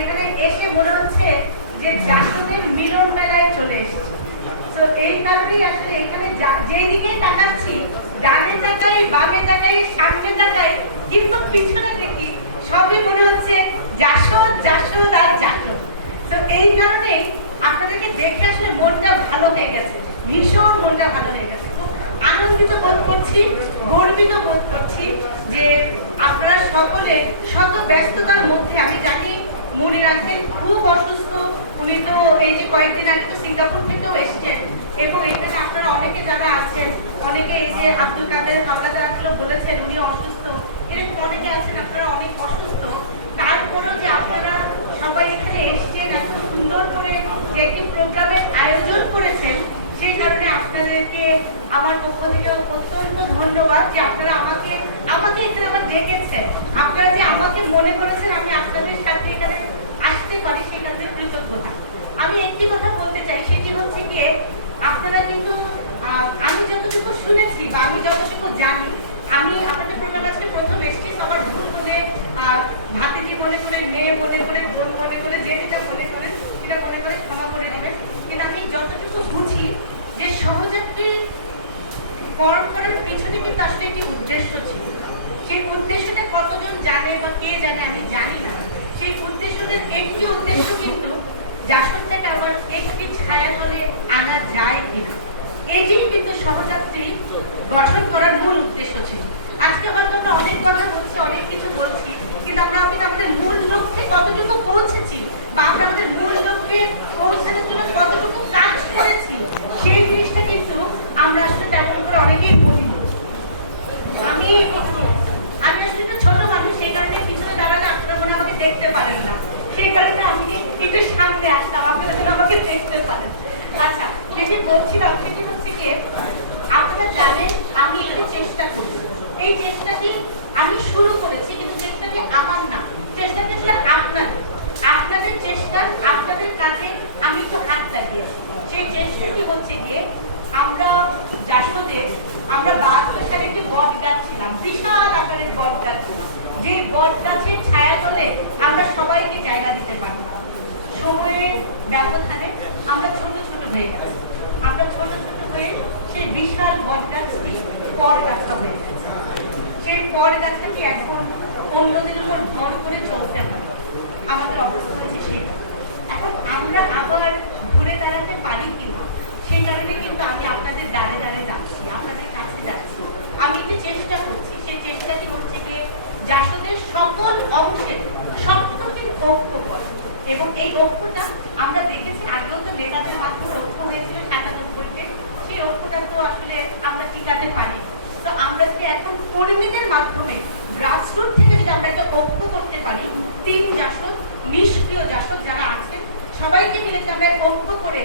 এখানে এসে মনে হচ্ছে যে জাতকের মিলন মেলায় চলে এসেছে। তো এই কারণেই আসলে এখানে যেই দিকে তাকাচ্ছি, ডানে তাকাই, বামে তাকাই, সামনে তাকাই, কিন্তু পিছনে দেখি সবই মনে হচ্ছে জাসদ, জাসদ আর জাসদ। তো এই কারণেই আপনাদেরকে দেখে আসলে মনটা ভালো হয়ে গেছে, ভীষণ মনটা ভালো হয়ে গেছে। আনন্দিত বোধ করছি, গর্বিত বোধ করছি যে আপনারা সকলে শত ব্যস্ততার মধ্যে, আমি জানি মনে রাখবেন খুব অসুস্থ উনি, তো এই যে কয়েকদিন আগে তো সিঙ্গাপুর থেকেও এসছেন, এবং এখানে আপনারা অনেকে যারা আছেন, অনেকে এই যে আব্দুল কাদের হাওলাদার আসলে বলেছেন উনি অসুস্থ, এরকম অনেকে আছেন আপনারা অনেক অসুস্থ। তারপরও যে আপনারা সবাই এখানে এসছেন, এত সুন্দর করে একটি প্রোগ্রামের আয়োজন করেছেন, সেই কারণে আপনাদেরকে আমার পক্ষ থেকে অত্যন্ত ধন্যবাদ যে আপনারা আমাকে এখানে আবার ডেকেছেন, আপনারা যে আমাকে মনে করেছেন আমি আপনাদের সাথে এখানে আসতে পারি, সেই কারণে কৃতজ্ঞতা। আমি একটি কথা বলতে চাই, সেটি হচ্ছে গিয়ে আপনারা কিন্তু আমি যতটুকু শুনেছি বা আমি যতটুকু জানি, আমি আপনাদের প্রোগ্রাম আজকে প্রথম এসেছি সবার ভুল বলে, ভাতিজি মনে করে, মেয়ে মনে করে, বোন মনে করে, যেটা মনে করে সেটা মনে করে ক্ষমা করে নেবেন। কিন্তু আমি যতটুকু বুঝি যে সহযাত্রী বরণ করার পিছনে কিন্তু আসলে একটি উদ্দেশ্য ছিল। সেই উদ্দেশ্যটা কতজন জানে বা কে জানে আমি জানি না। সেই উদ্দেশ্যের একটি উদ্দেশ্য কিন্তু জাসদটাকে আবার একটি ছায়াতলে আনা যায় কিনা, এটিই কিন্তু সহযাত্রী গঠন করার মূল উদ্দেশ্য ছিল। আজকে হয়তো আমরা অনেক কথা বলছি, অনেক কিছু বলছি, কিন্তু আমরা আমাদের মূল লক্ষ্যে কতটুকু পৌঁছেছি বা আমরা আমাদের মূল লক্ষ্যে পৌঁছানোর জন্য কতটুকু কাজ করেছি, সেই জিনিসটা কিন্তু আমরা আসলে তেমন করে অনেকেই বলি। আমি আসলে একটু ছোট মানুষ, সেই কারণে পিছনে দাঁড়ালে আপনারা মনে আমাকে দেখতে পারেন না, সেই কারণে আমি একটু সামনে আসতাম, আপনারা আমাকে দেখতে পারেন। আচ্ছা, যেটি বলছিলাম সেটি হচ্ছে কি, আপনারা জানেন আমি একটু চেষ্টা করি, এই চেষ্টাটি আমি শুরু করেছি, কিন্তু চেষ্টাটি আমার না, চেষ্টাটি ছিল আপনাদের চেষ্টা, আপনাদের কাছে আমি একটু হাত লাগিয়েছি। সেই চেষ্টাটি হচ্ছে গিয়ে আমরা জাসদে আমরা 72 সালে একটি বট গাছ ছিলাম, বিশাল আকারের বট গাছ, যে বট গাছের ছায়া তলে আমরা সবাইকে জায়গা দিতে পারতাম। সময়ের ব্যবধানে আমরা ছোট ছোট হয়ে গেছি, আমরা ছোট ছোট হয়ে সেই বিশাল বট গাছটি পর গাছটা হয়ে গেছে। সেই পর গাছটাকে এখন অন্যদের উপর ভর করে চলতে হয়, আমাদের অবস্থা হচ্ছে সেটা। এখন আমরা আবার ঘুরে দাঁড়াতে পারি কিনা, সেই কারণে কিন্তু আমি আপনাদের দাঁড়ে দাঁড়ে যাচ্ছি, আপনাদের কাছে যাচ্ছি, আমি যে চেষ্টা করছি, সেই চেষ্টাটি হচ্ছে গিয়ে জাসদের সকল অংশের সবথেকে ঐক্য করা। এবং এই ঐক্যটা আমরা দেখেছি আগেও তো নেতাদের মাধ্যমে ঐক্য হয়েছিল 97-তে, সেই ঐক্যটা তো আসলে আমরা টিকাতে পারি। তো আমরা যদি এখন কর্মীদের মাধ্যমে গ্রাসরুট থেকে যদি আমরা একটা ঐক্য করতে পারি, 3 জাসদ, নিষ্ক্রিয় জাসদ যারা আছেন সবাইকে মিলে আমরা ঐক্য করে